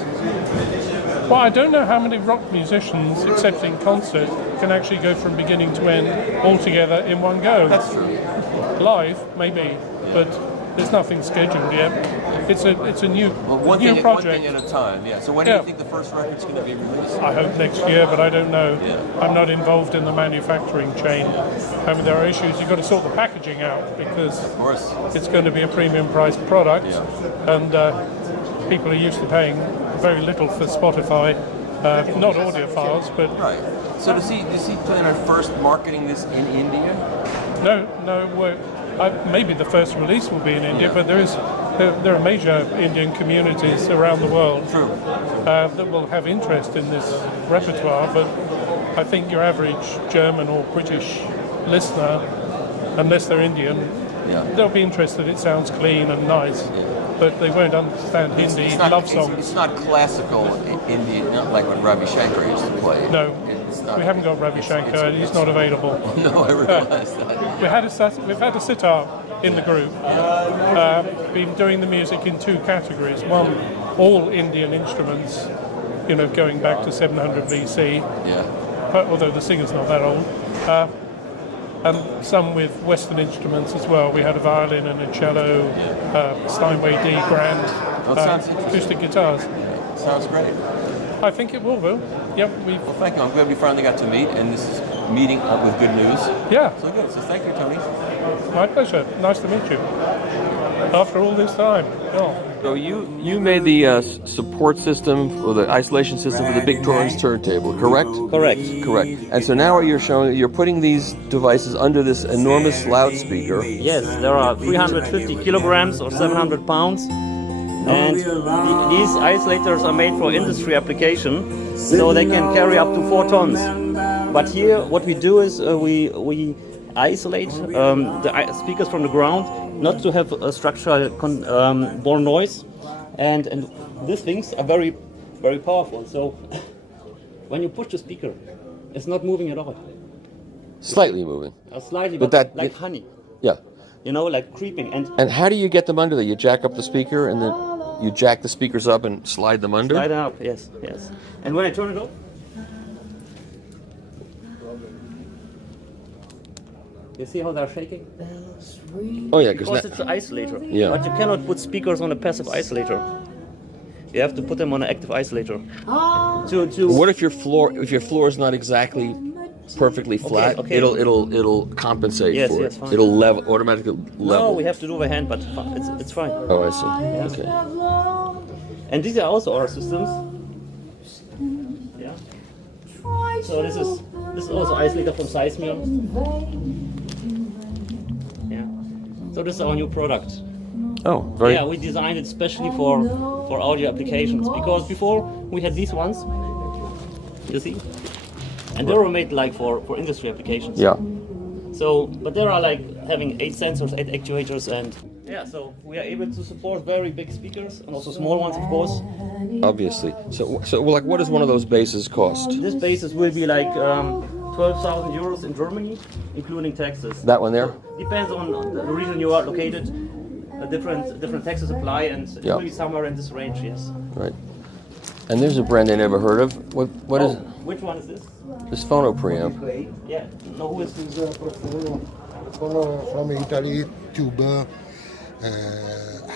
Well, I don't know how many rock musicians, except in concert, can actually go from beginning to end all together in one go. That's true. Live, maybe, but there's nothing scheduled yet. It's a new One new thing project. at a time, yeah. So when do you think the first record's going to be released? I hope next year, but I don't know. I'm not involved in the manufacturing chain. I mean, there are issues. You've got to sort the packaging out because it's going to be a premium priced product, and people are used to paying very little for Spotify, not audiophiles, but Right. So does he plan on first marketing this in India? no. Maybe the first release will be in India, but there are major Indian communities around the world that will have interest in this repertoire. But I think your average German or British listener, unless they're Indian, they'll be interested. It sounds clean and nice, but they won't understand Hindi love songs. It's not classical Indian, not like when Ravi Shankar used to play. No, we haven't got Ravi Shankar. He's not available. No, I realize that. We've had a sitar in the group. Been doing the music in two categories. One, all Indian instruments, going back to 700 BC. Although the singer's not that old. And some with Western instruments as well. We had a violin and a cello, Steinway D grand, acoustic guitars. Sounds great. I think it will, Will. Yep. Well, thank you. I'm glad we finally got to meet, and this is meeting up with good news. Yeah. So good. So thank you, Tony. My pleasure. Nice to meet you. After all this time. Oh. So you made the support system or the isolation system for the big Torrens turntable, correct? Correct. And so now what you're showing, you're putting these devices under this enormous loudspeaker. Yes, there are 350 kilograms or 700 pounds. And these isolators are made for industry application, so they can carry up to 4 tons. But here what we do is we isolate the speakers from the ground, not to have a structural born noise, and these things are very, very powerful. So when you push the speaker, it's not moving at all. Slightly moving. Slightly, but but like honey. Yeah. Like creeping. And how do you get them under there? You jack up the speaker, and then you jack the speakers up and slide them under? Slide them up, yes. And when I turn it off, you see how they're shaking? Oh yeah, because it's an isolator. Yeah. But you cannot put speakers on a passive isolator. You have to put them on an active isolator. What if your floor is not exactly perfectly flat? Okay. It'll compensate for it. Fine. It'll automatically level. No, we have to do by hand, but it's fine. Oh, I see. Yeah. Okay. And these are also our systems. Yeah. So this is also isolator from Sizemir. Yeah. So this is our new product. Oh, very. Yeah, we designed it specially for audio applications, because before we had these ones. You see, and they were made like for industry applications. Yeah. So, but there are like having 8 sensors, 8 actuators, and yeah, so we are able to support very big speakers and also small ones, of course. Obviously. So like, what does one of those bases cost? This basis will be like 12,000 euros in Germany, including taxes. That one there? Depends on the region you are located. Different taxes apply, and it will be somewhere in this range. Yes. Right. And there's a brand I never heard of. What is? Which one is this? This phono preamp. Yeah. No, who is this? From Italy, tube,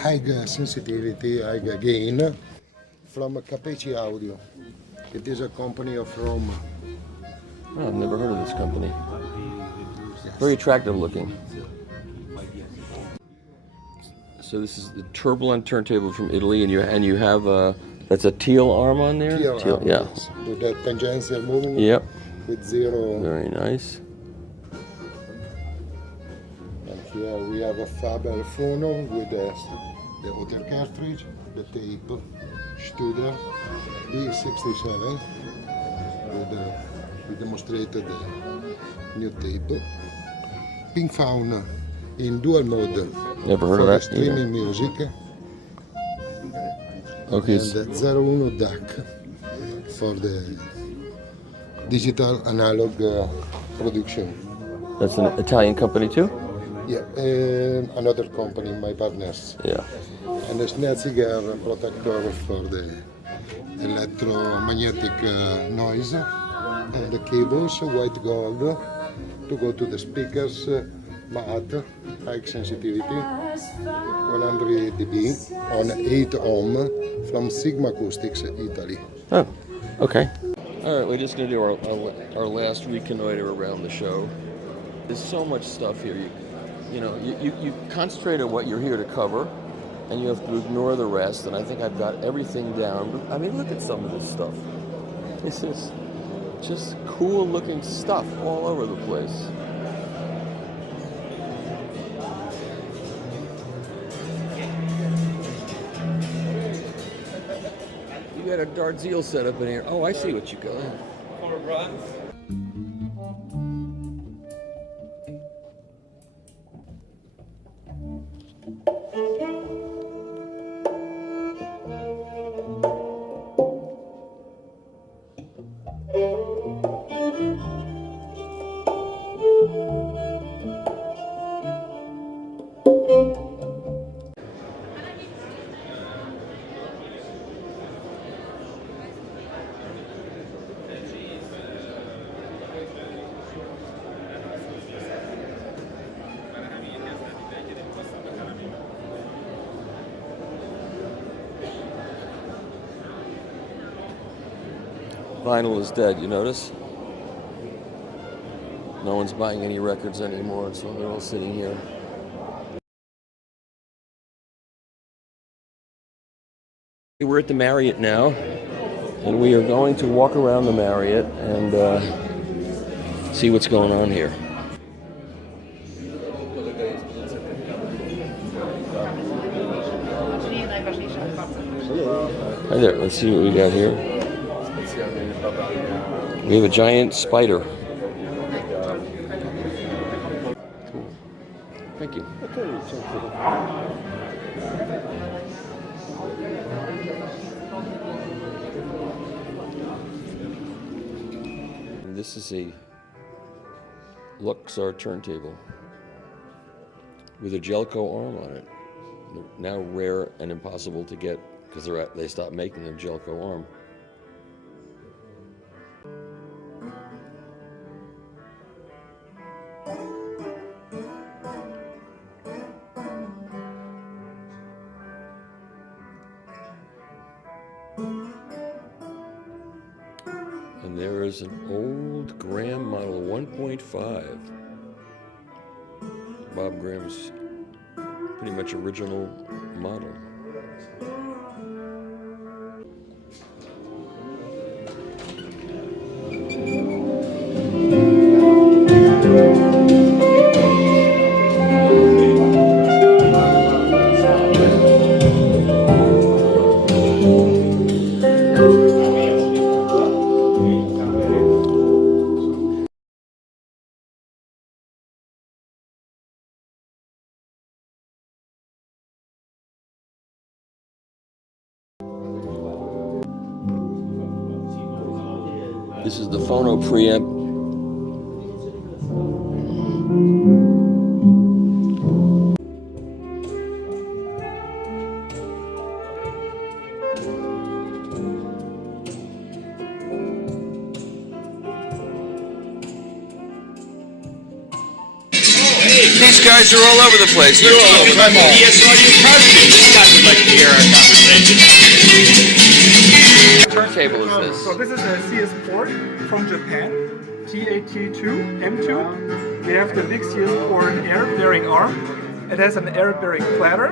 high sensitivity, high gain, from Capeci Audio. It is a company of Rome. Oh, I've never heard of this company. Very attractive looking. So this is the turbulent turntable from Italy, and you have that's a teal arm on there. Teal arm, yeah. yes. With that tangential moving. Yep. With zero. Very nice. And here we have a Faber phono with the other cartridge, the tape, Studer B67. We demonstrated the new tape. Pink Faun in dual mode. Never heard of that either. Streaming music. Okay. And 01 DAC for the digital analog production. That's an Italian company too? Yeah, another company, my partners. Yeah. And a Schnetziger protector for the electromagnetic noise. And the cables, white gold, to go to the speakers, matte, high sensitivity, 100 dB on 8 ohm from Sigma Acoustics, Italy. Oh, okay. All right, we're just going to do our last reconnoiter around the show. There's so much stuff here. You concentrate on what you're here to cover, and you have to ignore the rest. And I think I've got everything down. But, I mean, look at some of this stuff. This is just cool looking stuff all over the place. You got a Dartzeal set up in here. Oh, I see what you got. For bronze. Vinyl is dead, you notice? No one's buying any records anymore, so they're all sitting here. We're at the Marriott now, and we are going to walk around the Marriott and see what's going on here. Hi there, let's see what we got here. We have a giant spider. Cool. Thank you. And this is a Luxor turntable with a Jelco arm on it. Now rare and impossible to get because they stopped making a Jelco arm. And there is an old Graham model 1.5. Bob Graham's pretty much original model. This is the phono preamp. These guys are all over the place. They're all over. Yes, audio costume. This guy would like to hear our conversation. What turntable is this? So this is a CS4 from Japan, TAT2 M2. We have the big CS4 air-bearing arm. It has an air-bearing platter.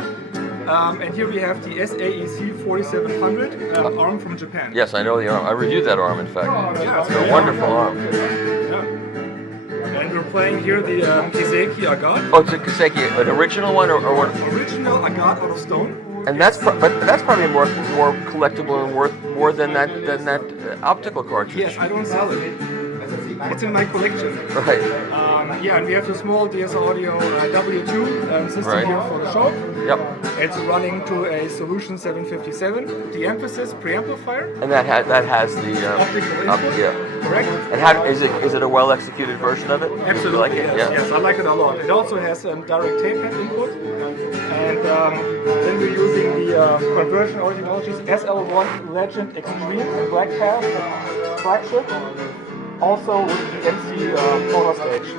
And here we have the SAEC 4700 arm from Japan. Yes, I know the arm. I reviewed that arm, in fact. Yeah, It's a wonderful arm. Yeah. And we're playing here the Kiseki Agate. Oh, it's a Kiseki, an original one or what? Original Agate out of stone. And that's but that's probably more collectible and worth more than that optical cartridge. Yes, I don't sell it. It's in my collection. Right. Yeah, and we have the small DS Audio W2 system Right. here for the shop. Yep. It's running to a Solution 757. The emphasis preamplifier. And that has the optical input. Yeah. Correct. And how is it a well executed version of it? Absolutely. You like it? Yes, Yeah. yes, I like it a lot. It also has direct tape head input, and then we're using the conversion technologies SL1 Legend Extreme and Black Path flagship. Also with the MC photo stage.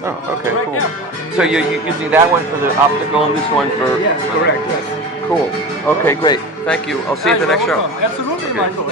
Oh, okay, Correct, cool. yeah. So you're using that one for the optical and this one for... Yes, correct, yes. Cool. Okay, great. Thank you. I'll see you at the next show. Absolutely, Michael.